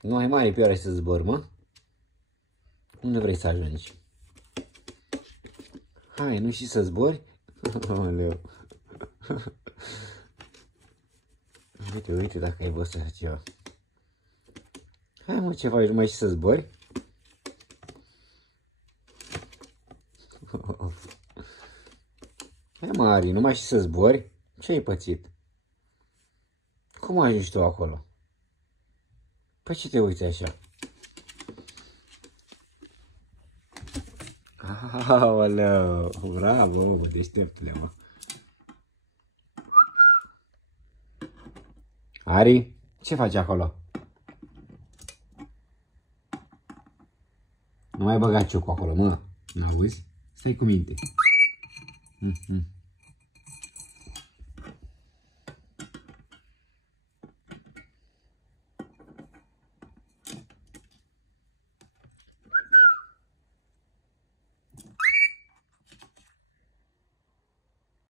Nu ai mare pioare să zbori, mă? Unde vrei să ajungi? Hai, nu știi să zbori? Aoleu. Uite, uite dacă ai văzut așa ceva. Hai mă, ce faci? Nu mai știi să zbori? Hai mă, Ari, nu mai știi să zbori? Ce ai pățit? Cum ajungi tu acolo? Păi ce te uiți așa? Aoleu, bravo, mă, deșteptule, mă. Ari, ce faci acolo? Nu mai băga ciocul acolo, mă. N-auzi? Stai cu minte.